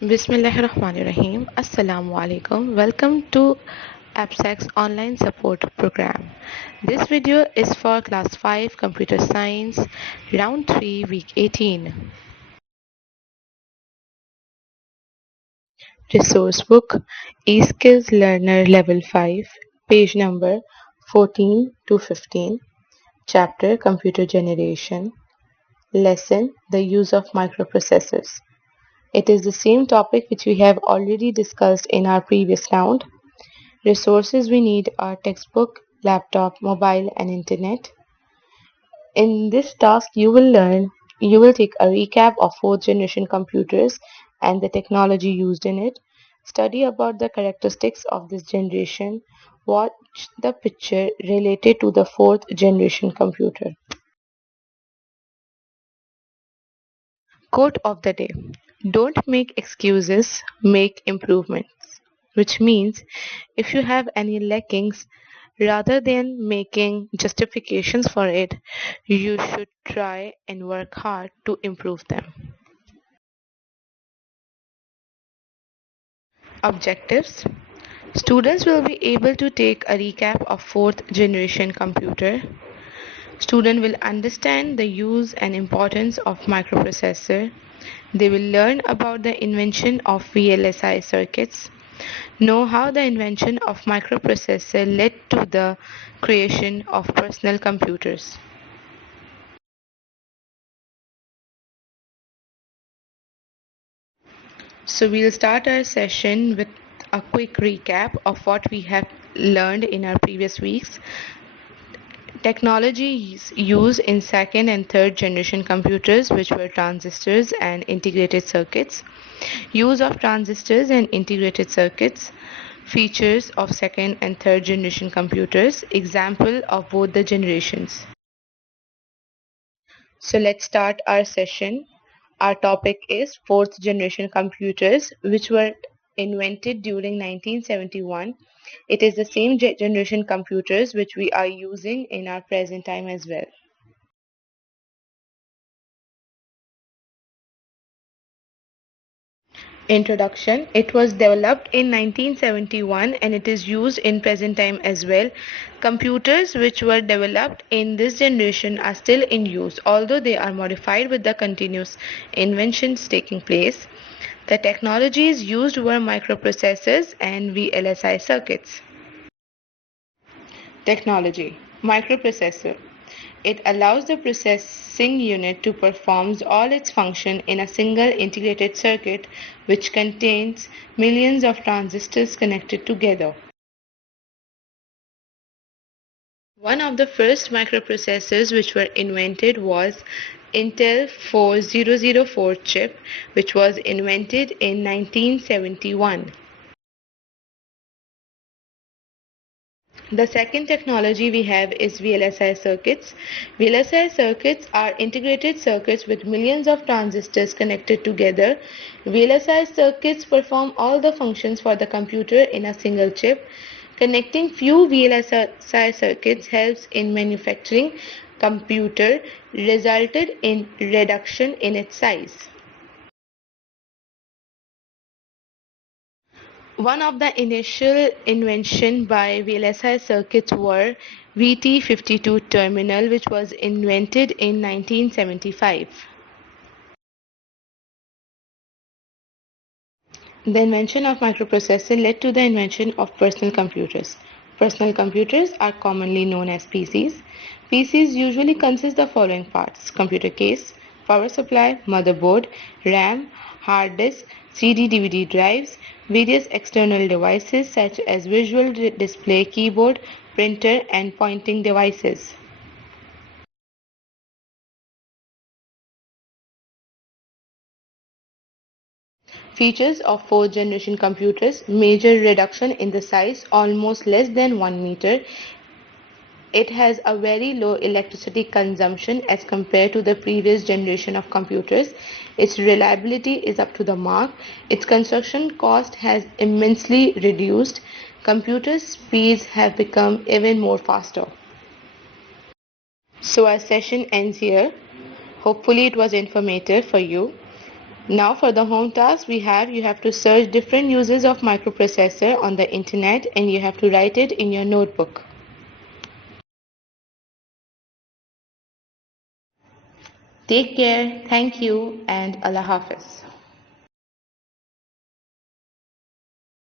Bismillahirrahmanirrahim. Assalamu alaikum. Welcome to AppSec's online support program. This video is for class 5 computer science round 3 week 18. Resource book eSkills Learner level 5 page number 14 to 15 chapter computer generation lesson the use of microprocessors. It is the same topic which we have already discussed in our previous round. Resources we need are textbook, laptop, mobile and internet. In this task you will take a recap of fourth generation computers and the technology used in it. Study about the characteristics of this generation. Watch the picture related to the fourth generation computer. Quote of the day. Don't make excuses, make improvements. Which means if you have any lackings, rather than making justifications for it, you should try and work hard to improve them. Objectives. Students will be able to take a recap of fourth generation computer. Student will understand the use and importance of microprocessor. They will learn about the invention of VLSI circuits, know how the invention of microprocessor led to the creation of personal computers. So we'll start our session with a quick recap of what we have learned in our previous weeks. Technologies used in second and third generation computers, which were transistors and integrated circuits. Use of transistors and integrated circuits. Features of second and third generation computers. Example of both the generations. So let's start our session. Our topic is fourth generation computers, which were invented during 1971. It is the same generation computers which we are using in our present time as well. Introduction. It was developed in 1971 and it is used in present time as well. Computers which were developed in this generation are still in use, although they are modified with the continuous inventions taking place. The technologies used were microprocessors and VLSI circuits. Technology. Microprocessor. It allows the processing unit to perform all its function in a single integrated circuit which contains millions of transistors connected together. One of the first microprocessors which were invented was Intel 4004 chip, which was invented in 1971. The second technology we have is VLSI circuits. VLSI circuits are integrated circuits with millions of transistors connected together. VLSI circuits perform all the functions for the computer in a single chip. Connecting few VLSI circuits helps in manufacturing computer, resulted in reduction in its size. One of the initial invention by VLSI circuits were VT52 terminal, which was invented in 1975. The invention of microprocessor led to the invention of personal computers. Personal computers are commonly known as PCs. PCs usually consist of the following parts: computer case, power supply, motherboard, RAM, hard disk, CD DVD drives, various external devices such as visual display, keyboard, printer, and pointing devices. Features of fourth generation computers: major reduction in the size, almost less than 1 meter. It has a very low electricity consumption as compared to the previous generation of computers. Its reliability is up to the mark. Its construction cost has immensely reduced. Computer speeds have become even more faster. So our session ends here. Hopefully it was informative for you. Now for the home task you have to search different uses of microprocessor on the internet and you have to write it in your notebook. Take care, thank you and Allah Hafiz.